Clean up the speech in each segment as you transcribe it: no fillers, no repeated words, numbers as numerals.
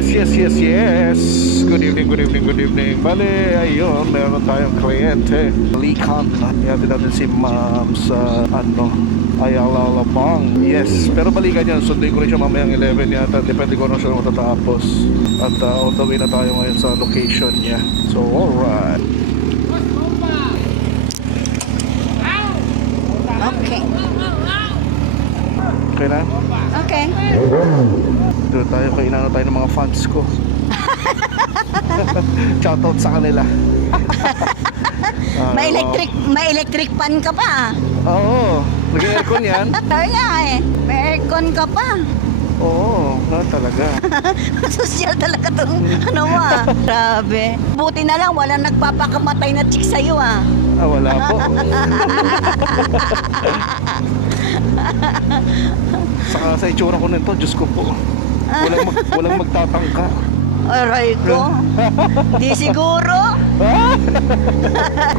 Yes. Good evening. Bale, ayun, meron tayong kliyente. Balikan. Ihatid natin si ma'am sa, Ayala Alabang. Yes, pero balikan yan. Sundin ko rin siya mamayang 11 yata. Depende ko na siya matatapos. At on the way na tayo ngayon sa location niya. So, alright. Okay. Okay na? Okay. Doon tayo, kainano tayo ng mga fans ko. Shoutout sa kanila. May electric fan ka pa. Oo, nag-aircon yan. Ay nga eh. May aircon ka pa. Oo, talaga. Social talaga tong Grabe. Buti na lang walang nagpapakamatay na chick sa'yo Wala po. Saka sa itsura ko nito, Diyos ko po. Walang magtatangka. Aray ko. Di siguro.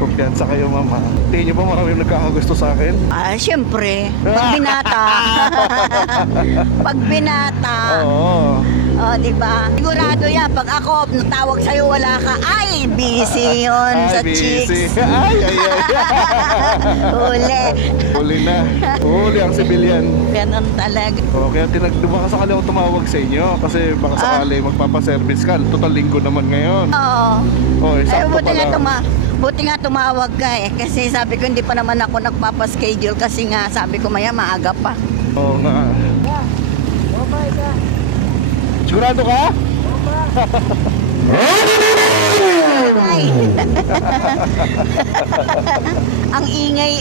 Kumpiyansa kayo, mama. Tingin niyo ba maraming nagkakagusto sa akin? Siyempre. Pag binata. Pag binata. Oo. Diba? Sigurado yan. Pag ako natawag sa'yo wala ka, ay, busy yun sa chicks. Ay. Huli Huli ang civilian. Ganon talaga. Kaya baka sakali ako tumawag sa inyo. Kasi baka sakali magpapaservice ka. Total linggo naman ngayon. Oo. Sakto pala. Buti nga tumawag ka kasi sabi ko hindi pa naman ako nagpapaschedule kasi nga sabi ko maya maaga pa. Oo nga. Sigurado ka? Ay. Ang ingay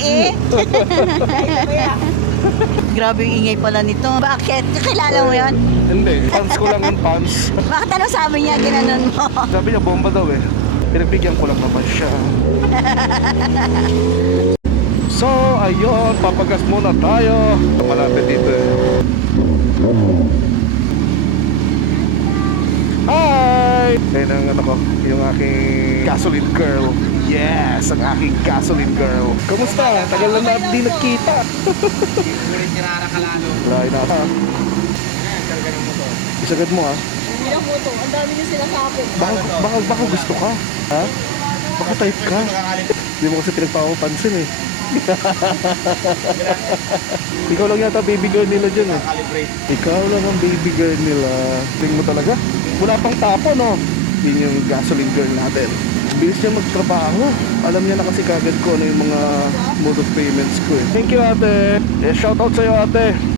Grabe yung ingay pala nito. Bakit? Kakilala mo yan? Hindi, fans ko lang yung fans. Bakit ano sabi niya ginanon mo? Sabi niya bomba daw Pinagbigyan ko lang naman siya. So, ayun, papagas muna tayo. Malapit dito Hi! Ayun ang yung aking gasoline girl. Yes, ang aking gasoline girl. Kamusta? Tagal na natin di nagkita. Ulit ni Rara Kalalo. Lain na ha. Karga ng motor. Isagad mo ha. Hindi lang po ito. Ang dami niya sinasapin. Baka gusto ka. Ha? Baka type ka. Hindi mo kasi pinagpapapansin Ikaw lang yata baby girl nila dyan Calibrate. Ikaw lang ang baby girl nila. Tingin mo talaga? Wala pang tapo Yun yung gasoline girl natin. Bilis niya magtrabaho. Alam niya na kasi kagad ko ano yung mga mode of payments ko Thank you ate. Shoutout sa'yo ate.